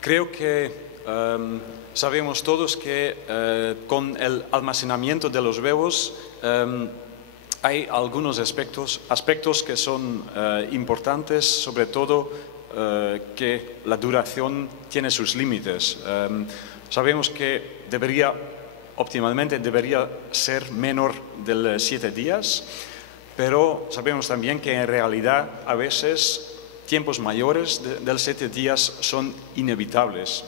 Creo que sabemos todos que con el almacenamiento de los huevos hay algunos aspectos que son importantes, sobre todo que la duración tiene sus límites. Sabemos que óptimamente debería ser menor de 7 días, pero sabemos también que en realidad a veces tiempos mayores de 7 días son inevitables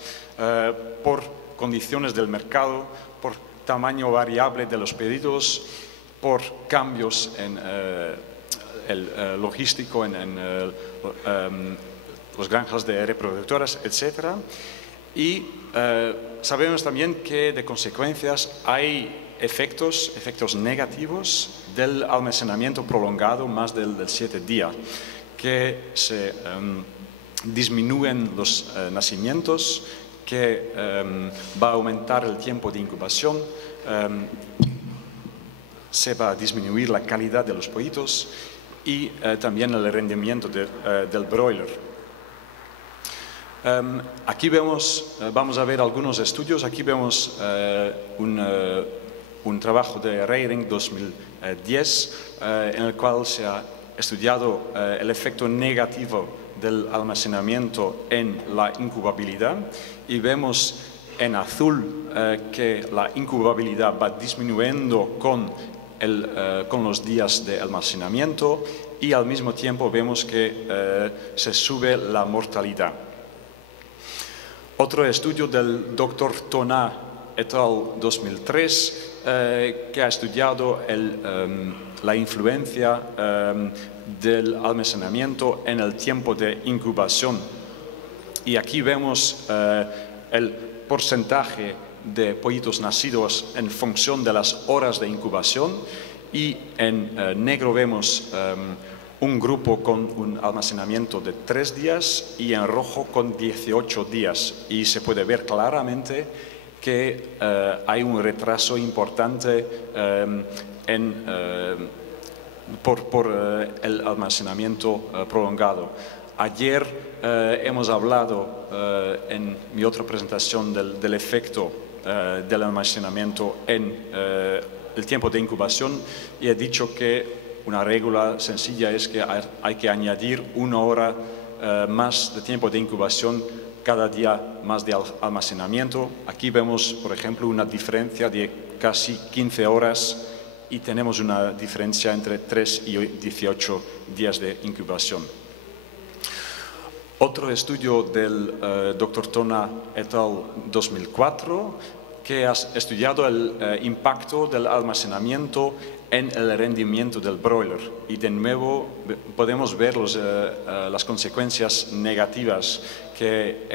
por condiciones del mercado, por tamaño variable de los pedidos, por cambios en el logístico, en las granjas de reproductoras, etc. Y sabemos también que de consecuencias hay efectos negativos del almacenamiento prolongado más del 7 días, que se disminuyen los nacimientos, que va a aumentar el tiempo de incubación, se va a disminuir la calidad de los pollitos y también el rendimiento del broiler. Aquí vamos a ver algunos estudios. Aquí vemos un trabajo de Reyring 2010 en el cual se ha estudiado el efecto negativo del almacenamiento en la incubabilidad y vemos en azul que la incubabilidad va disminuyendo con los días de almacenamiento y al mismo tiempo vemos que se sube la mortalidad. Otro estudio del Dr. Tonat et al. 2003 que ha estudiado la influencia del almacenamiento en el tiempo de incubación. Y aquí vemos el porcentaje de pollitos nacidos en función de las horas de incubación y en negro vemos un grupo con un almacenamiento de 3 días y en rojo con 18 días. Y se puede ver claramente que hay un retraso importante por el almacenamiento prolongado. Ayer hemos hablado en mi otra presentación del efecto del almacenamiento en el tiempo de incubación y he dicho que una regla sencilla es que hay que añadir 1 hora más de tiempo de incubación cada día más de almacenamiento. Aquí vemos, por ejemplo, una diferencia de casi 15 horas y tenemos una diferencia entre 3 y 18 días de incubación. Otro estudio del Dr. Tonat et al. 2004 que ha estudiado el impacto del almacenamiento en el rendimiento del broiler y de nuevo podemos ver las consecuencias negativas que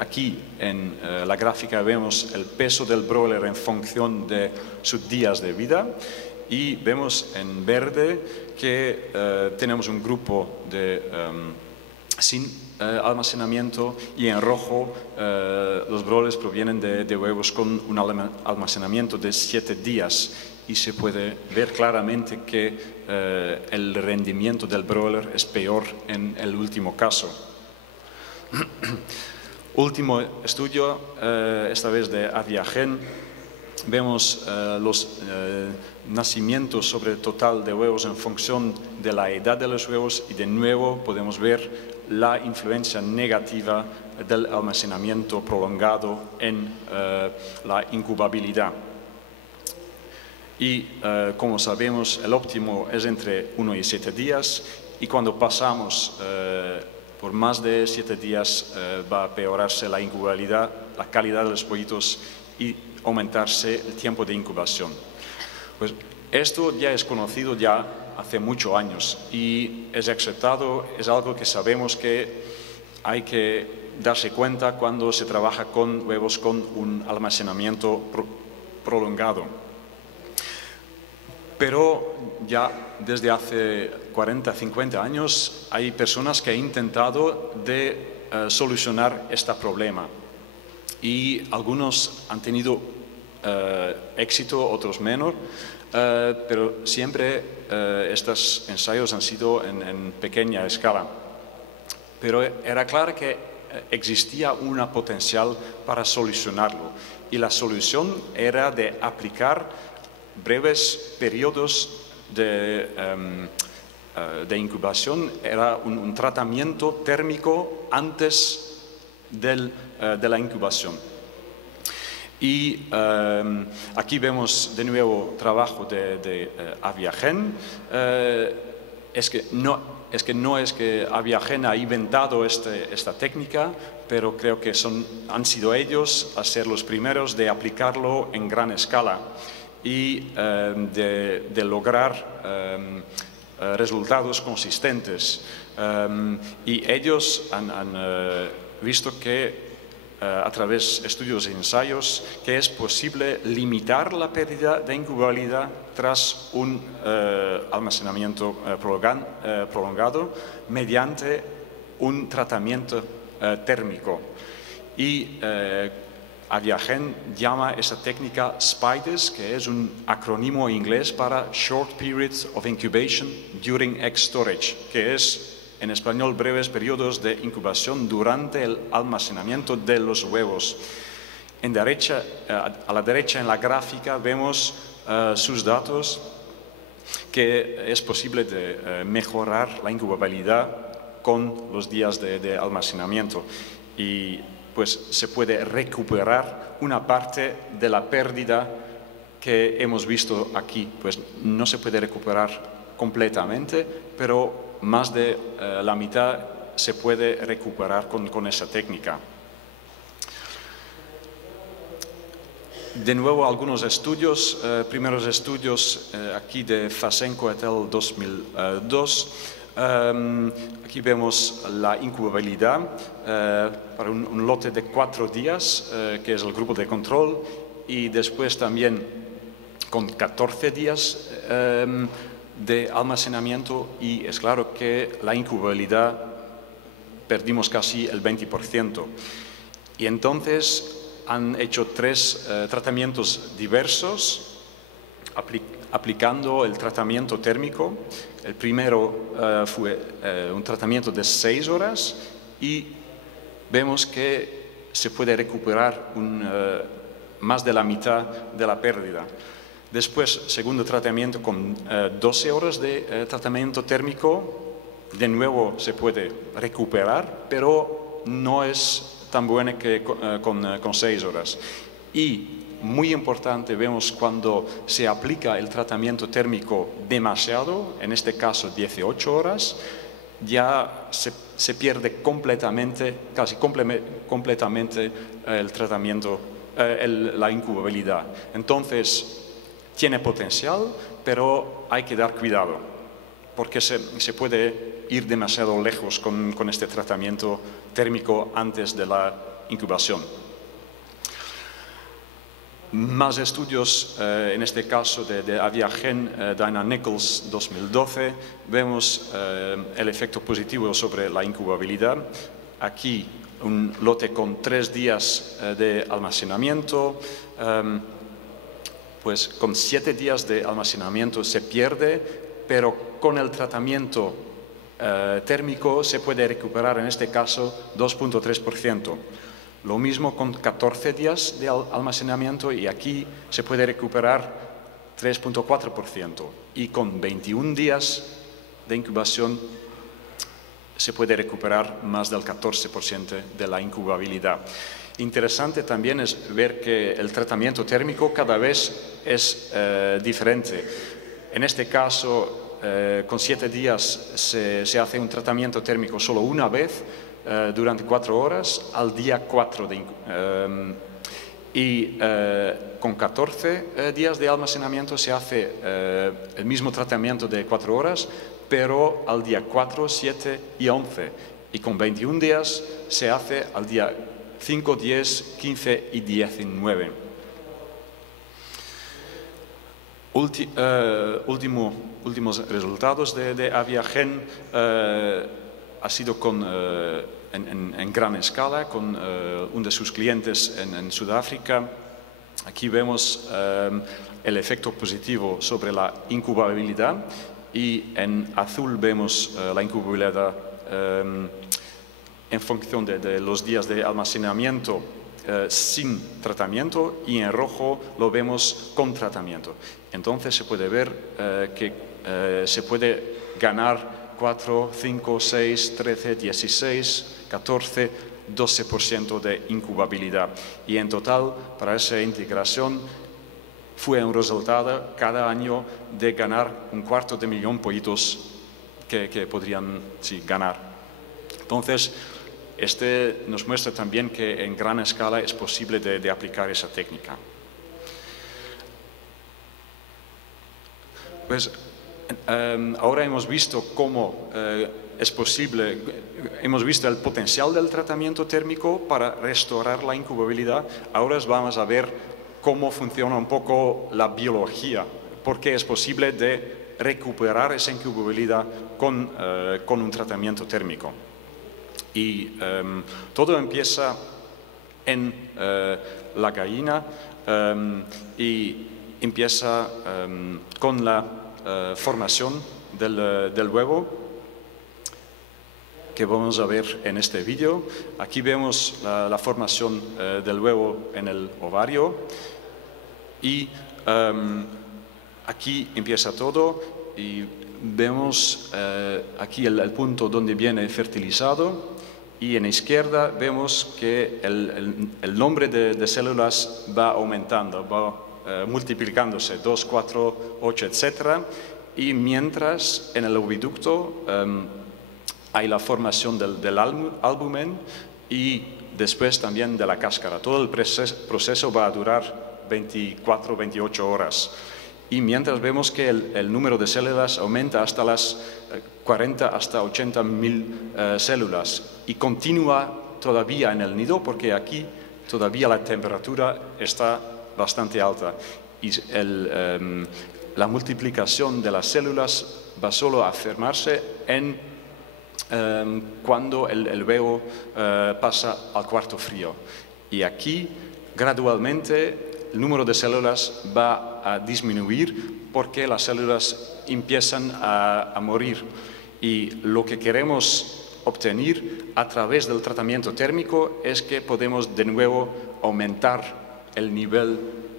aquí en la gráfica vemos el peso del broiler en función de sus días de vida y vemos en verde que tenemos un grupo sin almacenamiento y en rojo los broilers provienen de huevos con un almacenamiento de 7 días y se puede ver claramente que el rendimiento del broiler es peor en el último caso. Último estudio, esta vez de Aviagen, vemos los nacimientos sobre el total de huevos en función de la edad de los huevos y de nuevo podemos ver la influencia negativa del almacenamiento prolongado en la incubabilidad. Y como sabemos, el óptimo es entre 1 y 7 días y cuando pasamos por más de 7 días va a peorarse la incubabilidad, la calidad de los pollitos y aumentarse el tiempo de incubación. Pues esto ya es conocido ya hace muchos años y es aceptado, es algo que sabemos que hay que darse cuenta cuando se trabaja con huevos con un almacenamiento prolongado. Pero ya desde hace 40, 50 años hay personas que han intentado solucionar este problema y algunos han tenido éxito, otros menos, pero siempre estos ensayos han sido en pequeña escala. Pero era claro que existía una potencial para solucionarlo. Y la solución era de aplicar breves periodos de incubación, era un tratamiento térmico antes de la incubación. Y aquí vemos de nuevo trabajo de Aviagen. Es que no es que Aviagen ha inventado esta técnica, pero creo que han sido ellos a ser los primeros de aplicarlo en gran escala y de lograr resultados consistentes. Y ellos han visto que a través de estudios e ensayos que es posible limitar la pérdida de incubabilidad tras un almacenamiento prolongado mediante un tratamiento térmico. Y Aviagen llama esa técnica SPIDES, que es un acrónimo inglés para Short Periods of Incubation During Egg Storage, que es en español breves periodos de incubación durante el almacenamiento de los huevos. A la derecha en la gráfica vemos sus datos, que es posible de mejorar la incubabilidad con los días de almacenamiento y pues se puede recuperar una parte de la pérdida que hemos visto aquí. Pues no se puede recuperar completamente, pero más de la mitad se puede recuperar con esa técnica. De nuevo, algunos estudios, primeros estudios aquí de Fasenko et al. 2002. Aquí vemos la incubabilidad para un lote de 4 días, que es el grupo de control, y después también con 14 días de almacenamiento, y es claro que la incubabilidad perdimos casi el 20%. Y entonces han hecho 3 tratamientos diversos aplicando el tratamiento térmico. El primero fue un tratamiento de 6 horas y vemos que se puede recuperar más de la mitad de la pérdida. Después, segundo tratamiento con 12 horas de tratamiento térmico, de nuevo se puede recuperar, pero no es tan buena que con 6 horas. Y muy importante, vemos cuando se aplica el tratamiento térmico demasiado, en este caso 18 horas, ya se pierde completamente, casi completamente el tratamiento, la incubabilidad. Entonces, tiene potencial, pero hay que dar cuidado, porque se puede ir demasiado lejos con este tratamiento térmico antes de la incubación. Más estudios, en este caso de Aviagen, Diana Nichols 2012, vemos el efecto positivo sobre la incubabilidad. Aquí un lote con 3 días de almacenamiento, pues con 7 días de almacenamiento se pierde, pero con el tratamiento térmico se puede recuperar en este caso 2,3%. Lo mismo con 14 días de almacenamiento y aquí se puede recuperar 3,4%. Y con 21 días de incubación se puede recuperar más del 14% de la incubabilidad. Interesante también es ver que el tratamiento térmico cada vez es diferente. En este caso, con 7 días se hace un tratamiento térmico solo una vez, durante 4 horas, al día 4 y con 14 días de almacenamiento se hace el mismo tratamiento de 4 horas, pero al día 4, 7 y 11. Y con 21 días se hace al día 5, 10, 15 y 19. Últimos resultados de Aviagen ha sido en gran escala con uno de sus clientes en Sudáfrica. Aquí vemos el efecto positivo sobre la incubabilidad, y en azul vemos la incubabilidad en función de los días de almacenamiento sin tratamiento, y en rojo lo vemos con tratamiento. Entonces se puede ver que se puede ganar 4, 5, 6, 13, 16, 14, 12% de incubabilidad. Y en total, para esa integración, fue un resultado cada año de ganar 250.000 pollitos que podrían ganar. Entonces, este nos muestra también que en gran escala es posible de aplicar esa técnica. Pues ahora hemos visto cómo es posible, hemos visto el potencial del tratamiento térmico para restaurar la incubabilidad. Ahora vamos a ver cómo funciona un poco la biología, porque es posible de recuperar esa incubabilidad con un tratamiento térmico. Y todo empieza en la gallina y empieza con la formación del huevo, que vamos a ver en este vídeo. Aquí vemos la formación del huevo en el ovario y aquí empieza todo y vemos aquí el punto donde viene fertilizado, y en la izquierda vemos que el nombre de células va aumentando, va multiplicándose, 2, 4, 8, etc. Y mientras en el oviducto hay la formación del albumen y después también de la cáscara. Todo el proceso va a durar 24, 28 horas. Y mientras vemos que el número de células aumenta hasta las 40 hasta 80.000 células y continúa todavía en el nido, porque aquí todavía la temperatura está bastante alta y la multiplicación de las células va solo a formarse cuando el huevo pasa al cuarto frío. Y aquí gradualmente el número de células va a disminuir porque las células empiezan a morir. Y lo que queremos obtener a través del tratamiento térmico es que podemos de nuevo aumentar el nivel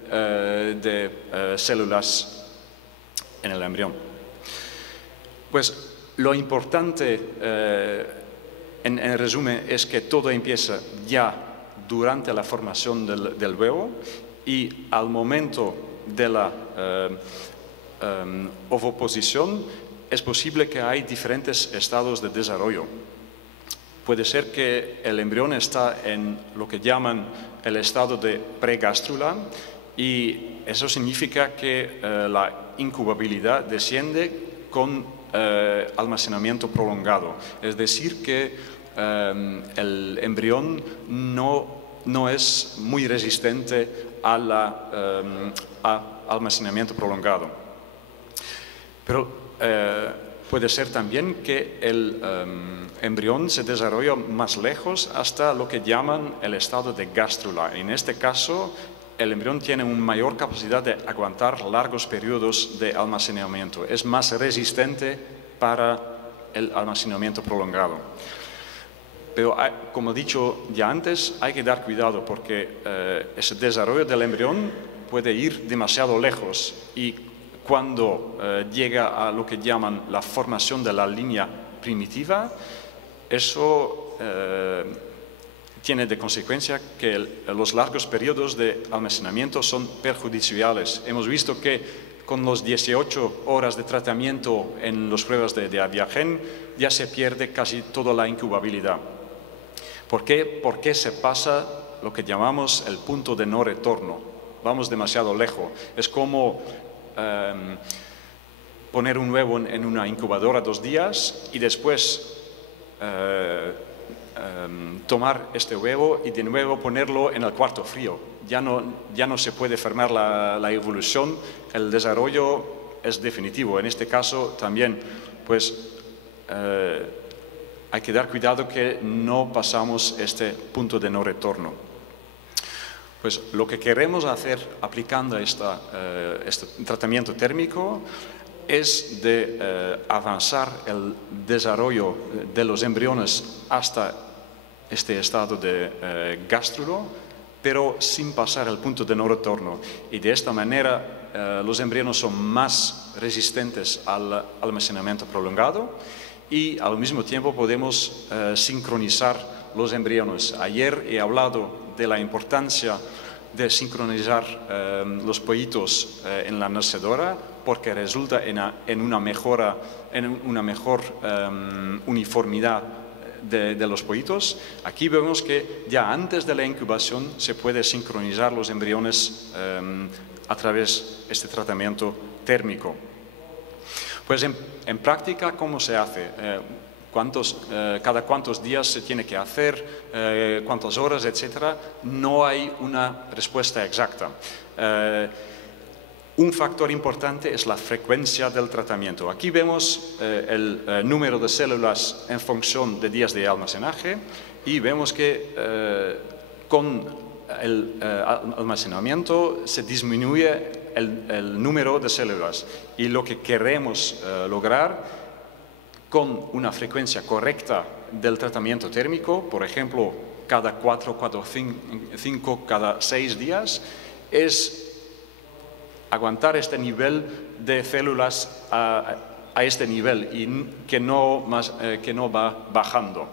de células en el embrión. Pues lo importante, en resumen, es que todo empieza ya durante la formación del huevo, y al momento de la ovoposición es posible que hay diferentes estados de desarrollo. Puede ser que el embrión está en lo que llaman el estado de pregástrula, y eso significa que la incubabilidad desciende con almacenamiento prolongado. Es decir, que el embrión no es muy resistente a almacenamiento prolongado. Pero puede ser también que el embrión se desarrolla más lejos hasta lo que llaman el estado de gástrula. En este caso, el embrión tiene una mayor capacidad de aguantar largos periodos de almacenamiento. Es más resistente para el almacenamiento prolongado. Pero, como he dicho ya antes, hay que dar cuidado porque ese desarrollo del embrión puede ir demasiado lejos, y cuando llega a lo que llaman la formación de la línea primitiva, eso tiene de consecuencia que los largos periodos de almacenamiento son perjudiciales. Hemos visto que con los 18 horas de tratamiento en las pruebas de Aviagen ya se pierde casi toda la incubabilidad. ¿Por qué? Porque se pasa lo que llamamos el punto de no retorno. Vamos demasiado lejos. Es como poner un huevo en una incubadora 2 días y después tomar este huevo y de nuevo ponerlo en el cuarto frío. Ya no se puede formar la evolución, el desarrollo es definitivo. En este caso también, pues, hay que dar cuidado que no pasamos este punto de no retorno. Pues lo que queremos hacer aplicando este tratamiento térmico es de avanzar el desarrollo de los embriones hasta este estado de gástrulo, pero sin pasar el punto de no retorno. Y de esta manera los embriones son más resistentes al almacenamiento prolongado y al mismo tiempo podemos sincronizar los embriones. Ayer he hablado de la importancia de sincronizar los pollitos en la nacedora porque resulta en una mejor uniformidad de los pollitos. Aquí vemos que ya antes de la incubación se puede sincronizar los embriones a través de este tratamiento térmico. Pues en práctica, ¿cómo se hace? Cada cuántos días se tiene que hacer, cuántas horas, etcétera. No hay una respuesta exacta. Un factor importante es la frecuencia del tratamiento. Aquí vemos el número de células en función de días de almacenaje y vemos que con el almacenamiento se disminuye el número de células y lo que queremos lograr con una frecuencia correcta del tratamiento térmico, por ejemplo, cada 4, 5, cada 6 días, es aguantar este nivel de células a este nivel y que no va bajando.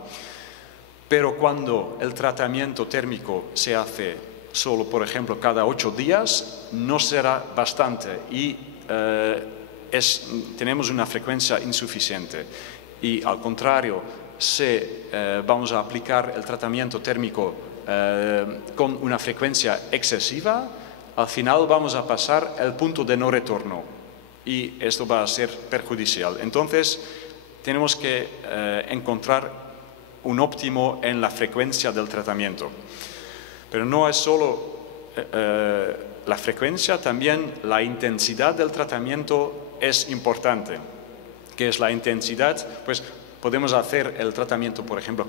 Pero cuando el tratamiento térmico se hace solo, por ejemplo, cada 8 días, no será bastante y tenemos una frecuencia insuficiente. Y al contrario, si vamos a aplicar el tratamiento térmico con una frecuencia excesiva, al final vamos a pasar el punto de no retorno y esto va a ser perjudicial. Entonces, tenemos que encontrar un óptimo en la frecuencia del tratamiento. Pero no es solo la frecuencia, también la intensidad del tratamiento es importante. ¿Qué es la intensidad? Pues podemos hacer el tratamiento, por ejemplo,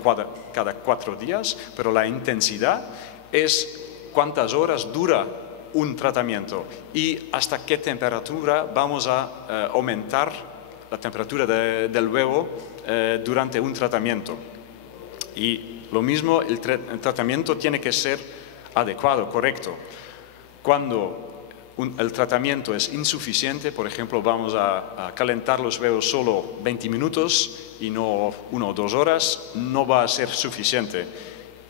cada 4 días, pero la intensidad es cuántas horas dura un tratamiento y hasta qué temperatura vamos a aumentar la temperatura del huevo durante un tratamiento. Y lo mismo, el tratamiento tiene que ser adecuado, correcto. Cuando el tratamiento es insuficiente, por ejemplo, vamos a calentar los huevos solo 20 minutos y no 1 o 2 horas, no va a ser suficiente.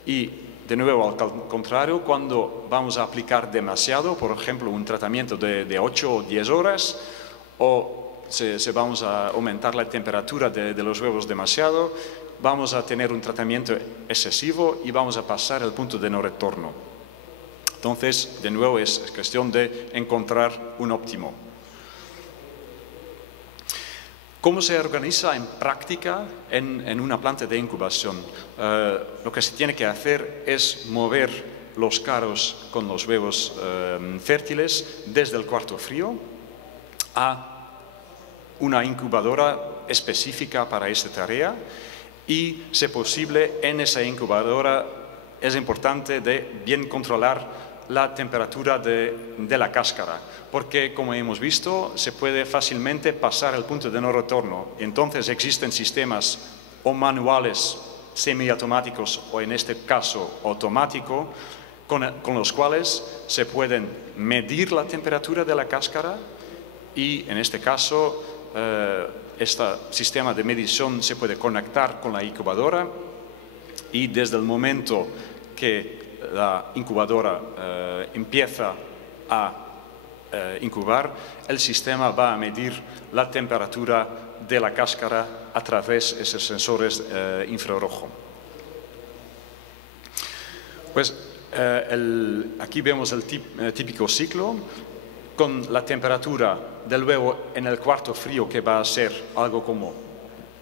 Y de nuevo, al contrario, cuando vamos a aplicar demasiado, por ejemplo, un tratamiento de 8 o 10 horas, o si vamos a aumentar la temperatura de los huevos demasiado, vamos a tener un tratamiento excesivo y vamos a pasar el punto de no retorno. Entonces, de nuevo, es cuestión de encontrar un óptimo. ¿Cómo se organiza en práctica en una planta de incubación? Lo que se tiene que hacer es mover los carros con los huevos fértiles desde el cuarto frío a una incubadora específica para esta tarea y, si posible, en esa incubadora es importante de bien controlar la temperatura de la cáscara, porque, como hemos visto, se puede fácilmente pasar el punto de no retorno. Entonces existen sistemas o manuales semiautomáticos o, en este caso, automático, con los cuales se pueden medir la temperatura de la cáscara y, en este caso, este sistema de medición se puede conectar con la incubadora y desde el momento que la incubadora empieza a incubar, el sistema va a medir la temperatura de la cáscara a través de esos sensores infrarrojo. Pues aquí vemos el típico ciclo con la temperatura del huevo en el cuarto frío, que va a ser algo como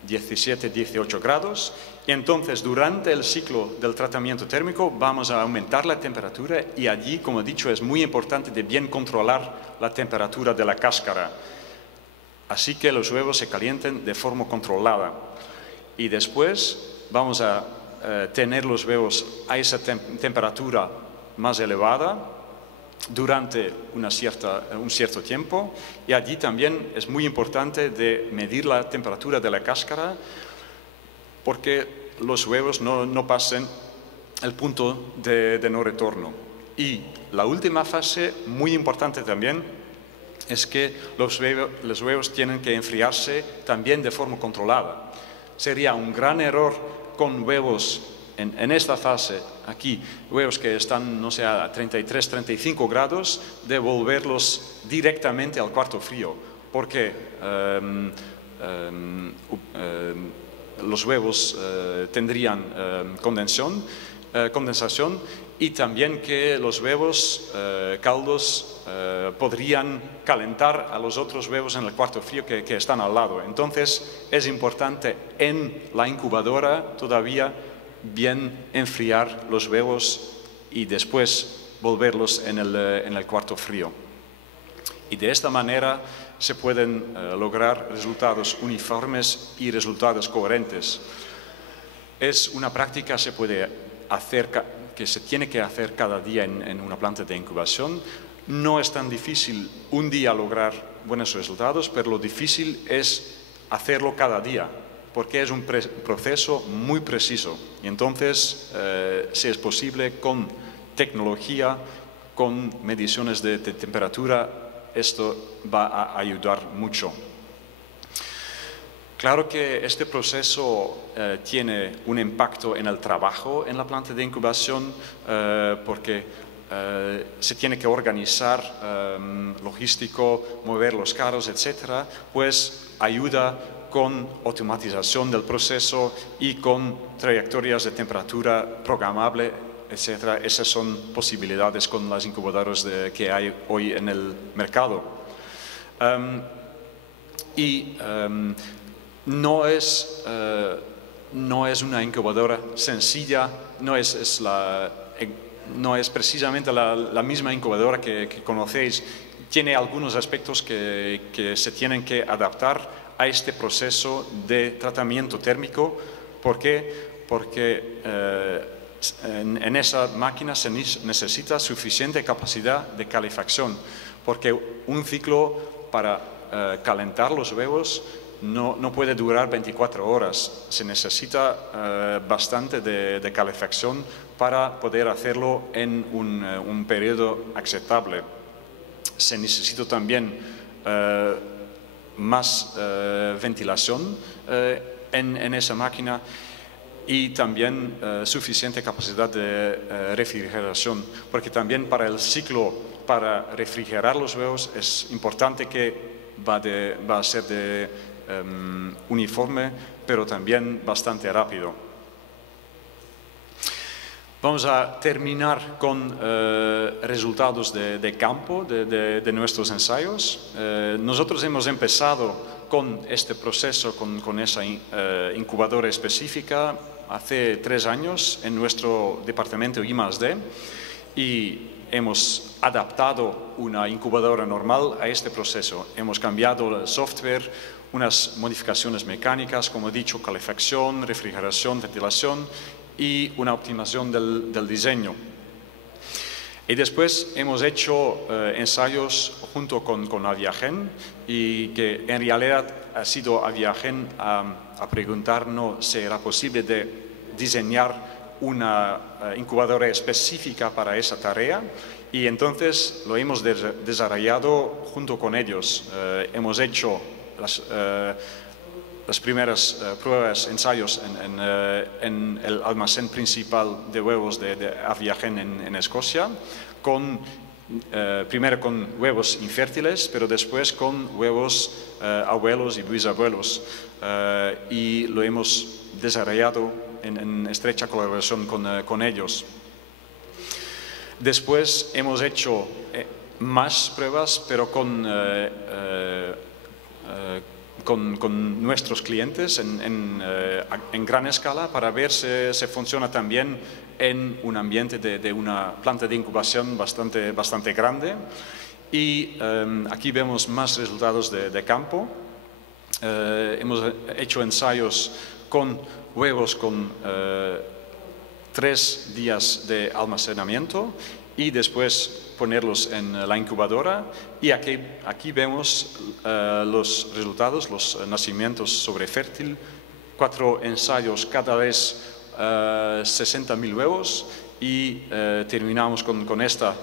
17-18 grados. Y entonces, durante el ciclo del tratamiento térmico, vamos a aumentar la temperatura y allí, como he dicho, es muy importante de bien controlar la temperatura de la cáscara. Así que los huevos se calienten de forma controlada. Y después vamos a tener los huevos a esa temperatura más elevada durante un cierto tiempo. Y allí también es muy importante de medir la temperatura de la cáscara, porque los huevos no pasen el punto de no retorno. Y la última fase, muy importante también, es que los huevos tienen que enfriarse también de forma controlada. Sería un gran error con huevos en esta fase, aquí, huevos que están, no sé, a 33, 35 grados, devolverlos directamente al cuarto frío, porque los huevos tendrían condensación y también que los huevos caldos podrían calentar a los otros huevos en el cuarto frío que están al lado. Entonces es importante en la incubadora todavía bien enfriar los huevos y después volverlos en el cuarto frío. Y de esta manera se pueden lograr resultados uniformes y resultados coherentes. Es una práctica que se puede hacer, que se tiene que hacer cada día en una planta de incubación. No es tan difícil un día lograr buenos resultados, pero lo difícil es hacerlo cada día, porque es un proceso muy preciso. Y entonces, si es posible, con tecnología, con mediciones de temperatura, esto va a ayudar mucho. Claro que este proceso tiene un impacto en el trabajo en la planta de incubación porque se tiene que organizar logístico, mover los carros, etc. Pues ayuda con automatización del proceso y con trayectorias de temperatura programable, etc. Esas son posibilidades con las incubadoras que hay hoy en el mercado. No es una incubadora sencilla, no es precisamente la misma incubadora que conocéis. Tiene algunos aspectos que se tienen que adaptar a este proceso de tratamiento térmico. ¿Por qué? Porque en esa máquina se necesita suficiente capacidad de calefacción, porque un ciclo para calentar los huevos no puede durar 24 horas, se necesita bastante de calefacción para poder hacerlo en un periodo aceptable. Se necesita también más ventilación en esa máquina y también suficiente capacidad de refrigeración, porque también para el ciclo para refrigerar los huevos es importante que va a ser uniforme, pero también bastante rápido. Vamos a terminar con resultados de campo de nuestros ensayos. Nosotros hemos empezado con este proceso, con esa incubadora específica, hace 3 años en nuestro departamento I+D y hemos adaptado una incubadora normal a este proceso. Hemos cambiado el software, unas modificaciones mecánicas, como he dicho, calefacción, refrigeración, ventilación y una optimización del diseño. Y después hemos hecho ensayos junto con Aviagen y que en realidad ha sido Aviagen a preguntarnos si era posible de diseñar una incubadora específica para esa tarea y entonces lo hemos desarrollado junto con ellos. Hemos hecho las primeras pruebas, ensayos en el almacén principal de huevos de Aviagen en Escocia, primero con huevos infértiles, pero después con huevos abuelos y bisabuelos. Y lo hemos desarrollado en estrecha colaboración con ellos. Después hemos hecho más pruebas, pero con nuestros clientes en gran escala para ver si funciona también en un ambiente de una planta de incubación bastante grande. Y aquí vemos más resultados de campo. Hemos hecho ensayos con huevos con 3 días de almacenamiento y después ponerlos en la incubadora y aquí vemos los resultados, los nacimientos sobre fértil, 4 ensayos cada vez 60.000 huevos y terminamos con esta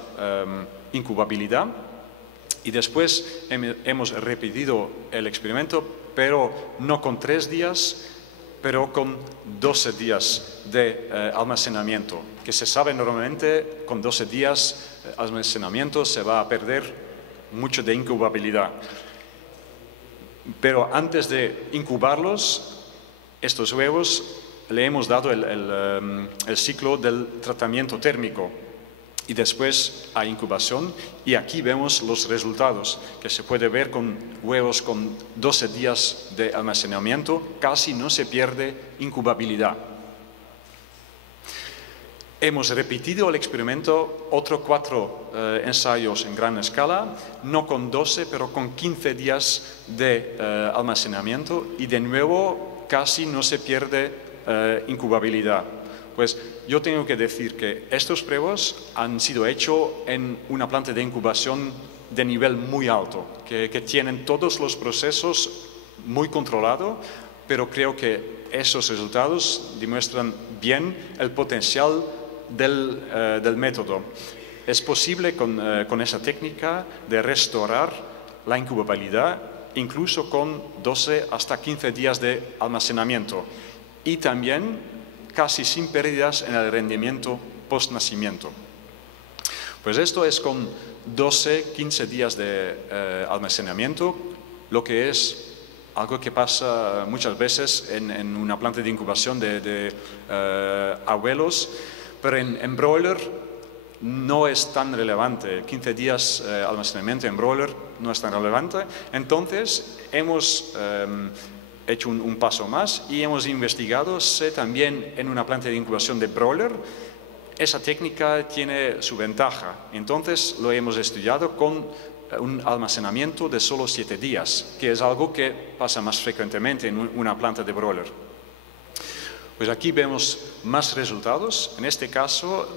incubabilidad. Y después hemos repetido el experimento, pero no con 3 días, pero con 12 días de almacenamiento, que se sabe normalmente con 12 días de almacenamiento se va a perder mucho de incubabilidad. Pero antes de incubarlos, estos huevos, le hemos dado el ciclo del tratamiento térmico y después a incubación, y aquí vemos los resultados que se puede ver con huevos con 12 días de almacenamiento, casi no se pierde incubabilidad. Hemos repetido el experimento otros 4 ensayos en gran escala, no con 12, pero con 15 días de almacenamiento, y de nuevo casi no se pierde incubabilidad. Pues yo tengo que decir que estos pruebas han sido hechos en una planta de incubación de nivel muy alto, que tienen todos los procesos muy controlados, pero creo que esos resultados demuestran bien el potencial del método. Es posible con esa técnica de restaurar la incubabilidad incluso con 12 hasta 15 días de almacenamiento, y también casi sin pérdidas en el rendimiento post-nacimiento. Pues esto es con 12-15 días de almacenamiento, lo que es algo que pasa muchas veces en una planta de incubación de abuelos, pero en broiler no es tan relevante. 15 días almacenamiento en broiler no es tan relevante. Entonces hemos hecho un paso más y hemos investigado si también en una planta de incubación de broiler esa técnica tiene su ventaja. Entonces lo hemos estudiado con un almacenamiento de solo 7 días, que es algo que pasa más frecuentemente en una planta de broiler. Pues aquí vemos más resultados. En este caso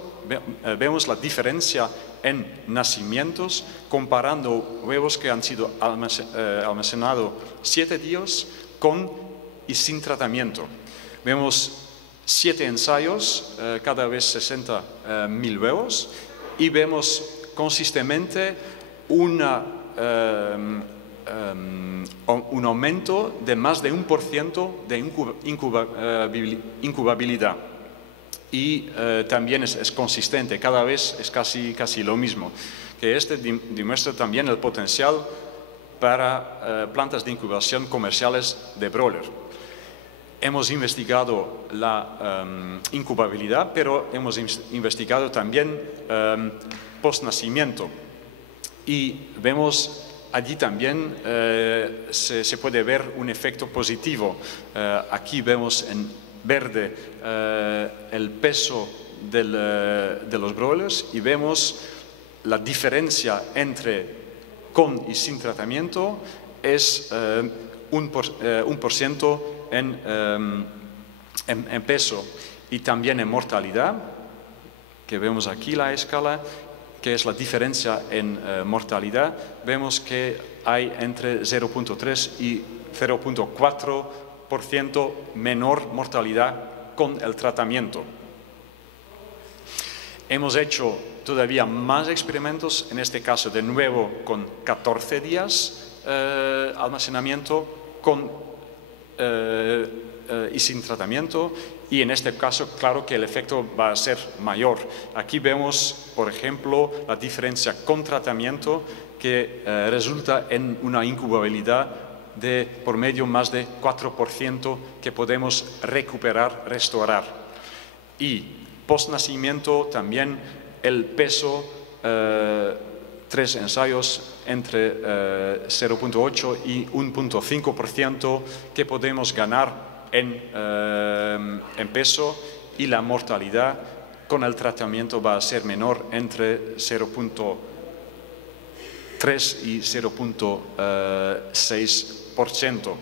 vemos la diferencia en nacimientos comparando huevos que han sido almacenados 7 días con y sin tratamiento. Vemos 7 ensayos, cada vez 60.000 huevos, y vemos consistentemente un aumento de más de 1% de incubabilidad. Y también es consistente, cada vez es casi lo mismo, que este demuestra también el potencial para plantas de incubación comerciales de broiler. Hemos investigado la incubabilidad, pero hemos investigado también post-nacimiento. Y vemos allí también se puede ver un efecto positivo. Aquí vemos en verde el peso de los broilers y vemos la diferencia entre con y sin tratamiento es 1% en peso, y también en mortalidad, que vemos aquí la escala, que es la diferencia en mortalidad. Vemos que hay entre 0.3 y 0.4% menor mortalidad con el tratamiento. Hemos hecho todavía más experimentos, en este caso de nuevo con 14 días almacenamiento y sin tratamiento, y en este caso claro que el efecto va a ser mayor. Aquí vemos, por ejemplo, la diferencia con tratamiento que resulta en una incubabilidad de por medio más de 4% que podemos recuperar, restaurar. Y post-nacimiento también el peso, 3 ensayos entre 0.8 y 1.5% que podemos ganar en peso, y la mortalidad con el tratamiento va a ser menor entre 0.3 y 0.6%.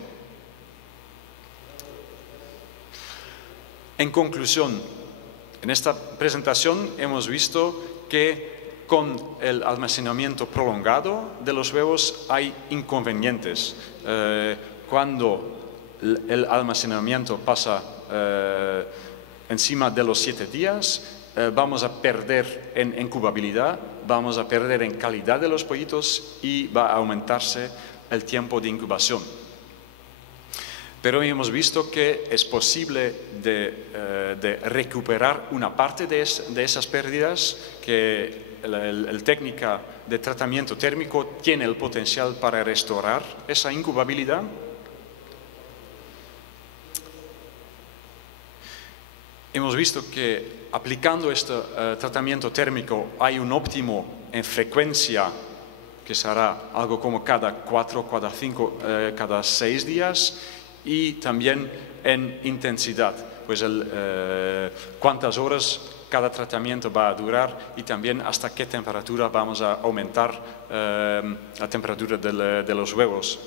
En conclusión, en esta presentación hemos visto que con el almacenamiento prolongado de los huevos hay inconvenientes. Cuando el almacenamiento pasa encima de los 7 días, vamos a perder en incubabilidad, vamos a perder en calidad de los pollitos y va a aumentarse el tiempo de incubación. Pero hemos visto que es posible de recuperar una parte de esas pérdidas, que la técnica de tratamiento térmico tiene el potencial para restaurar esa incubabilidad. Hemos visto que aplicando este tratamiento térmico hay un óptimo en frecuencia, que será algo como cada 4, cada 5, cada 6 días, y también en intensidad, pues cuántas horas cada tratamiento va a durar y también hasta qué temperatura vamos a aumentar la temperatura de los huevos.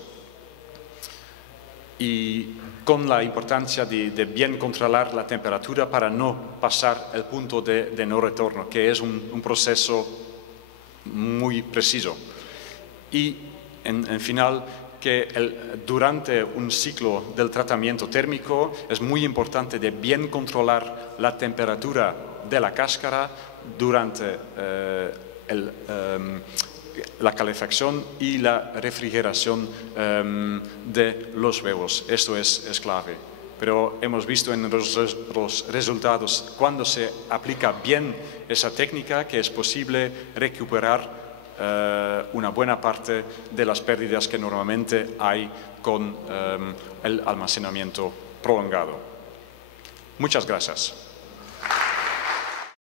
Y con la importancia de bien controlar la temperatura para no pasar el punto de no retorno, que es un proceso muy preciso. Y en final, que durante un ciclo del tratamiento térmico es muy importante de bien controlar la temperatura de la cáscara durante la calefacción y la refrigeración de los huevos. Esto es clave. Pero hemos visto en los resultados, cuando se aplica bien esa técnica, que es posible recuperar una buena parte de las pérdidas que normalmente hay con el almacenamiento prolongado. Muchas gracias.